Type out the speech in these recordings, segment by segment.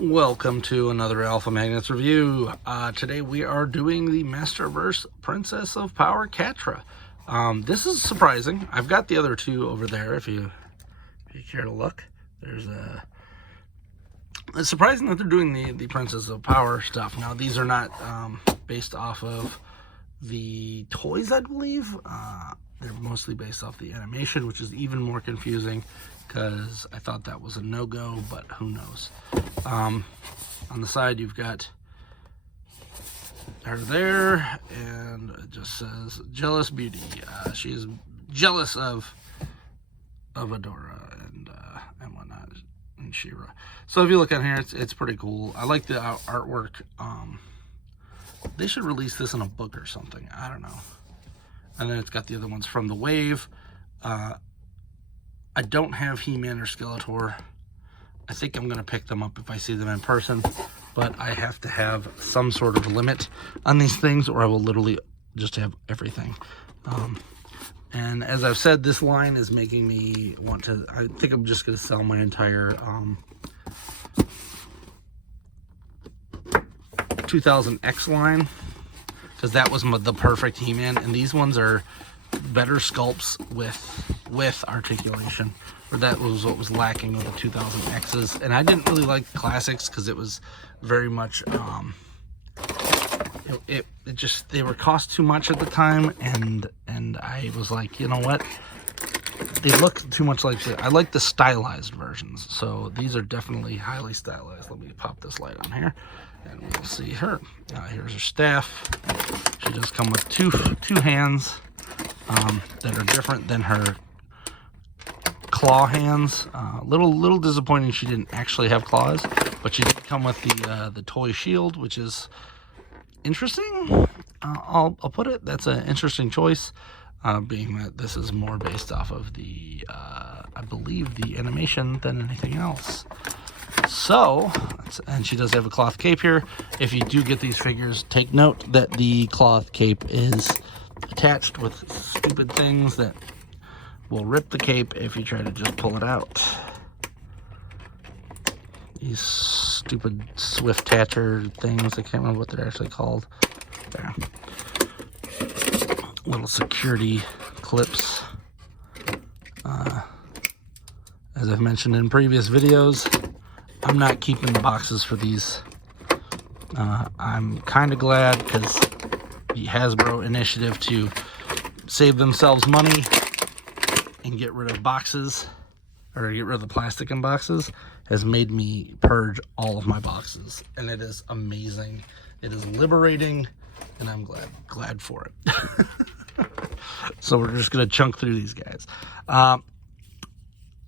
Welcome to another Alpha Magnets review. Today we are doing the Masterverse Princess of Power Catra. This is surprising. I've got the other two over there if you care to look. It's surprising that they're doing the Princess of Power stuff. Now these are not based off of the toys, I believe. They're mostly based off the animation, which is even more confusing because I thought that was a no-go, but who knows. On the side, you've got her there, and it just says jealous beauty. She is jealous of Adora and whatnot, and She-Ra. So if you look on here, it's pretty cool. I like the artwork. They should release this in a book or something. I don't know. And then it's got the other ones from the Wave. I don't have He-Man or Skeletor. I think I'm going to pick them up if I see them in person, but I have to have some sort of limit on these things or I will literally just have everything. And as I've said, this line is making me want to, I think I'm just going to sell my entire 2000X line, because that was the perfect He-Man, and these ones are better sculpts with articulation, or that was what was lacking with the 2000Xs. And I didn't really like the classics because it was very much it just, they were cost too much at the time, and I was like, you know what, they look too much like I like the stylized versions. So these are definitely highly stylized. Let me pop this light on here and we'll see her. Here's her staff. She does come with two hands that are different than her claw hands. Little disappointing she didn't actually have claws, but she did come with the toy shield, which is interesting. I'll put it. That's an interesting choice, being that this is more based off of the I believe the animation than anything else. So, and she does have a cloth cape here. If you do get these figures, take note that the cloth cape is attached with stupid things that will rip the cape if you try to just pull it out. These stupid swift tatter things, I can't remember what they're actually called. There. Little security clips. As I've mentioned in previous videos, I'm not keeping the boxes for these. I'm kind of glad because the Hasbro initiative to save themselves money and get rid of boxes, or get rid of the plastic in boxes, has made me purge all of my boxes, and it is amazing. It is liberating, and I'm glad for it. So we're just gonna chunk through these guys.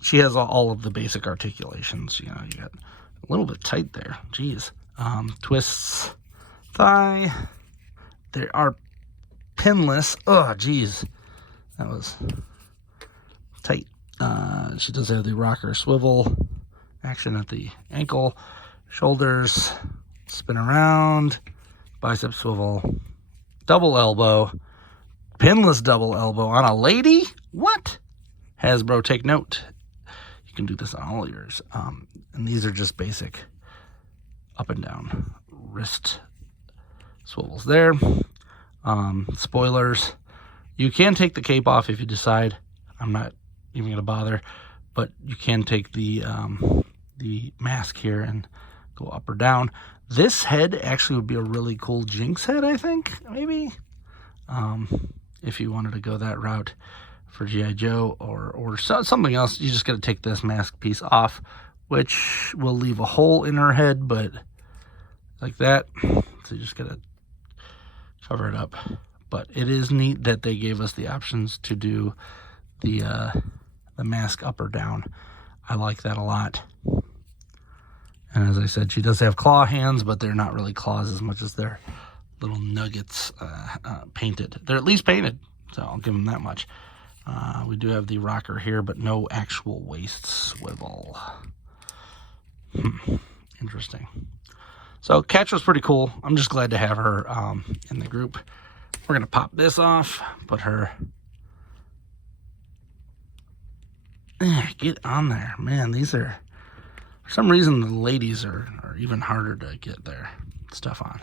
She has all of the basic articulations. You know, you got a little bit tight there. Jeez. Twists thigh. They are pinless. Oh, geez. That was tight. She does have the rocker swivel action at the ankle, shoulders, spin around, bicep swivel, double elbow, pinless double elbow on a lady? What? Hasbro, take note. You can do this on all yours. And these are just basic up and down wrist swivels there. Spoilers. You can take the cape off if you decide. I'm not even going to bother, but you can take the mask here and go up or down. This head actually would be a really cool Jinx head, I think, maybe. If you wanted to go that route for G.I. Joe or something else, you just got to take this mask piece off, which will leave a hole in her head, but like that. So you just got to cover it up. But it is neat that they gave us the options to do the mask up or down. I like that a lot. And as I said, she does have claw hands, but they're not really claws as much as they're little nuggets painted. They're at least painted, so I'll give them that much. We do have the rocker here, but no actual waist swivel. Interesting. So Catra's pretty cool. I'm just glad to have her in the group. We're going to pop this off, put her... Get on there. Man, these are For some reason, the ladies are even harder to get their stuff on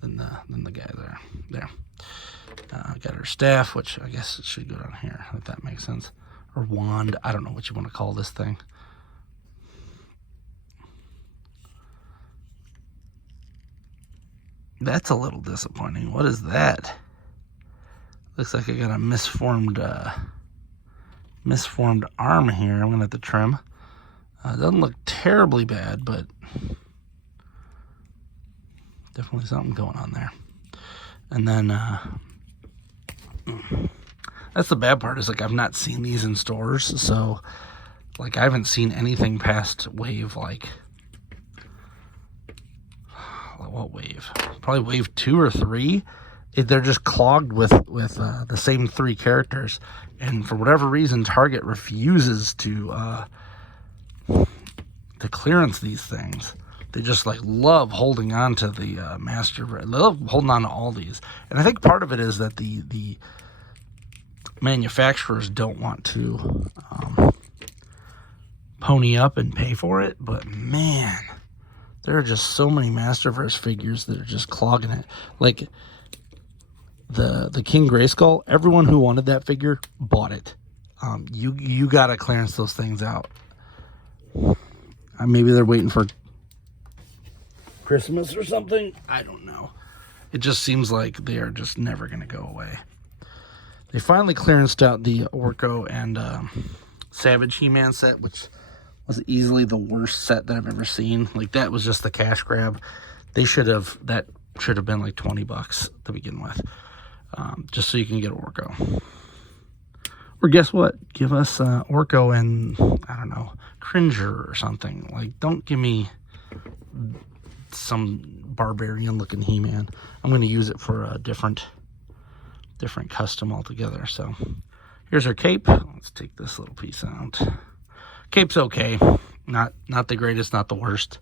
than the guy there. There. Got her staff, which I guess it should go down here, if that makes sense. Or wand. I don't know what you want to call this thing. That's a little disappointing. What is that? Looks like I got a misformed arm here. I'm gonna have to trim. Doesn't look terribly bad, but definitely something going on there. And then that's the bad part, is like I've not seen these in stores, so like I haven't seen anything past wave, like what wave? Probably wave 2 or 3. They're just clogged with the same 3 characters, and for whatever reason, Target refuses to clearance these things. They just like love holding on to the Masterverse. They love holding on to all these, and I think part of it is that the manufacturers don't want to pony up and pay for it. But man, there are just so many Masterverse figures that are just clogging it. Like the King Grayskull, everyone who wanted that figure bought it. You gotta clearance those things out. Maybe they're waiting for Christmas or something. I don't know. It just seems like they are just never going to go away. They finally clearanced out the Orko and Savage He-Man set, which was easily the worst set that I've ever seen. Like, that was just the cash grab. That should have been like $20 to begin with, just so you can get Orko. Or guess what? Give us Orko and, I don't know, Cringer or something. Like, don't give me some barbarian-looking He-Man. I'm going to use it for a different custom altogether. So, here's our cape. Let's take this little piece out. Cape's okay. Not the greatest, not the worst.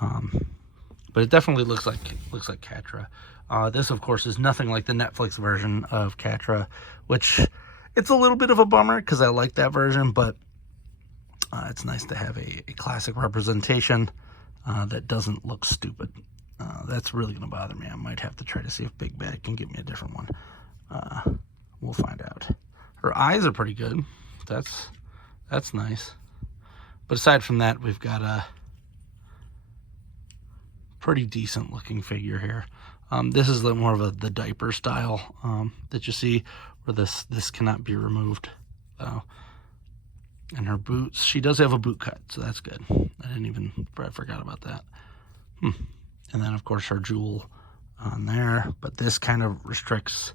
But it definitely looks like Catra. This, of course, is nothing like the Netflix version of Catra, which it's a little bit of a bummer because I like that version, but it's nice to have a classic representation that doesn't look stupid. That's really going to bother me. I might have to try to see if Big Bad can get me a different one. We'll find out. Her eyes are pretty good. That's nice. But aside from that, we've got a pretty decent looking figure here. This is more of the diaper style that you see, where this cannot be removed. And her boots, she does have a boot cut, so that's good. I forgot about that. And then, of course, her jewel on there, but this kind of restricts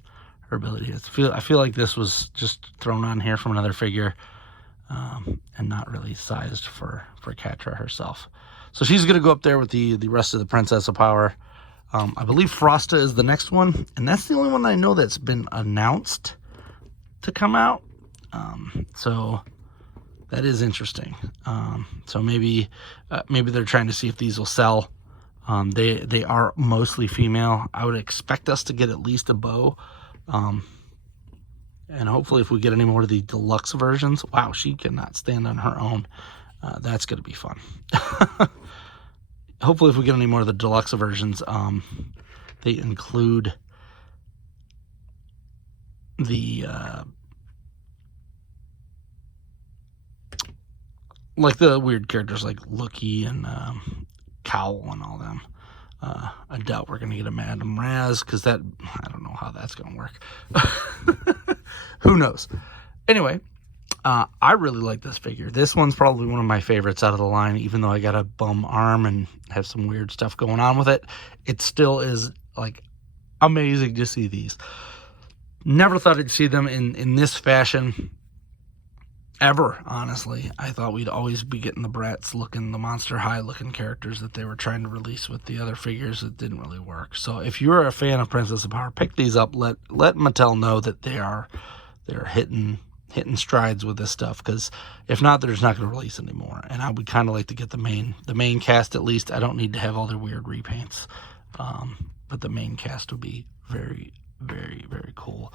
her ability. I feel like this was just thrown on here from another figure, and not really sized for Catra herself. So she's going to go up there with the rest of the Princess of Power. I believe Frosta is the next one, and that's the only one I know that's been announced to come out. So that is interesting. So maybe they're trying to see if these will sell. They are mostly female. I would expect us to get at least a bow. And hopefully if we get any more of the deluxe versions, wow, she cannot stand on her own. That's going to be fun. Hopefully if we get any more of the deluxe versions, they include the like the weird characters like Lookie and Cowl and all them. I doubt we're going to get a Madame Raz, because I don't know how that's going to work. Who knows? Anyway, I really like this figure. This one's probably one of my favorites out of the line, even though I got a bum arm and have some weird stuff going on with it. It still is like amazing to see these. Never thought I'd see them in this fashion ever, honestly. I thought we'd always be getting the Bratz looking, the Monster High looking characters that they were trying to release with the other figures. It didn't really work. So if you're a fan of Princess of Power, pick these up. Let Mattel know that they're hitting strides with this stuff, because if not, they're just not going to release anymore. And I would kind of like to get the main cast at least. I don't need to have all their weird repaints, but the main cast would be very, very, very cool.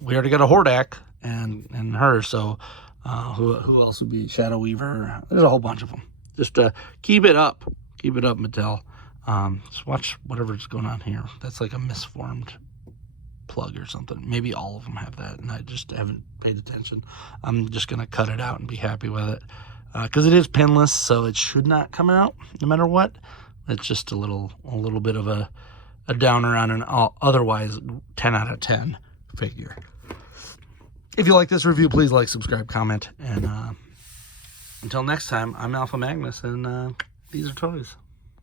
We already got a Hordak and her, so who else would be? Shadow Weaver. There's a whole bunch of them. Just keep it up. Keep it up, Mattel. Just watch whatever's going on here. That's like a misformed plug or something. Maybe all of them have that, and I just haven't paid attention. I'm just going to cut it out and be happy with it. Because it is pinless, so it should not come out no matter what. It's just a little bit of a downer on an otherwise 10 out of 10 figure. If you like this review, please like, subscribe, comment, and until next time, I'm Alpha Magnus, and these are toys.